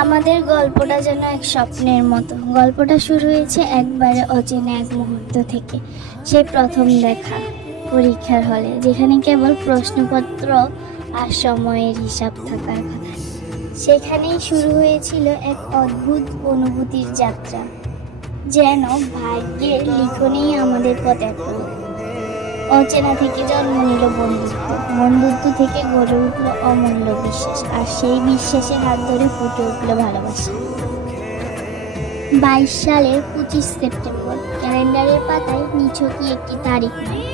আমাদের গল্পটা যেন এক স্বপ্নের মতো। গল্পটা শুরু হয়েছে একবারে অচেনা এক মুহূর্ত থেকে। সেই প্রথম দেখা পরীক্ষার হলে, যেখানে কেবল প্রশ্নপত্র আর সময়ের হিসাব থাকার কথা। সেখানেই শুরু হয়েছিল এক অদ্ভুত অনুভূতির যাত্রা, যেন ভাগ্যের লিখনেই আমাদের পথে পড়ল। অচেনা থেকে জন্ম নিল বন্ধুত্ব, বন্ধুত্ব থেকে গড়ে উঠল অমূল্য বিশ্বাস, আর সেই বিশ্বাসের হাত ধরে ফুটে উঠল ভালোবাসা। 22 সালের 25 সেপ্টেম্বর, ক্যালেন্ডারের পাতায় নিছকই একটি তারিখ নয়,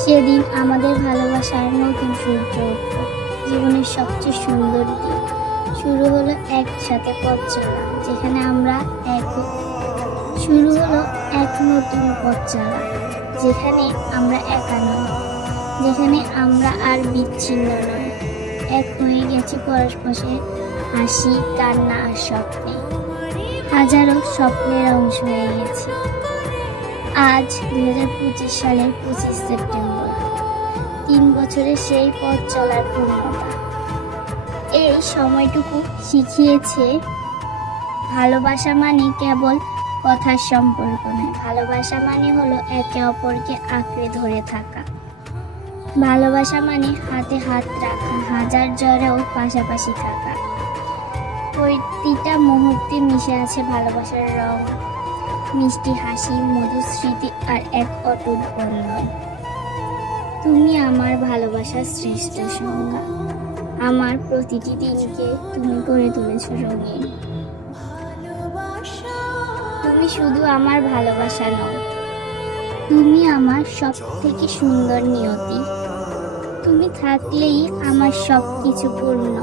সেদিন আমাদের ভালোবাসার নতুন সূর্য উঠল। জীবনের সবচেয়ে সুন্দর দিন শুরু হলো একসাথে পথ চলা, যেখানে আমরা শুরু হলো এক নতুন পথ চলা, যেখানে আমরা একা নই, যেখানে আমরা আর বিচ্ছিন্ন নই, এক হয়ে গেছি পরস্পরের হাসি, কান্না আর স্বপ্নে। হাজারো স্বপ্নের অংশ হয়ে গেছি। আজ 2025 সালের 25 সেপ্টেম্বর, 3 বছরের সেই পথ চলার পূর্ণতা। এই সময়টুকু শিখিয়েছে ভালোবাসা মানে কেবল কথার সম্পর্ক নয়, ভালোবাসা মানে হলো একে অপরকে আঁকড়ে ধরে থাকা। ভালোবাসা মানে হাতে হাত রাখা, হাজার জ্বরেও পাশাপাশি থাকা। প্রতিটা মুহূর্তে মিশে আছে ভালোবাসার রং, মিষ্টি হাসি, মধুর স্মৃতি আর এক অটুট বন্ধন। তুমি আমার ভালোবাসার শ্রেষ্ঠ সংজ্ঞা। আমার প্রতিটি দিনকে তুমি করে তুলেছ রঙিন। তুমি শুধু আমার ভালোবাসা নও, তুমি আমার সব থেকে সুন্দর নিয়তি। তুমি থাকলেই আমার সব কিছু পূর্ণ।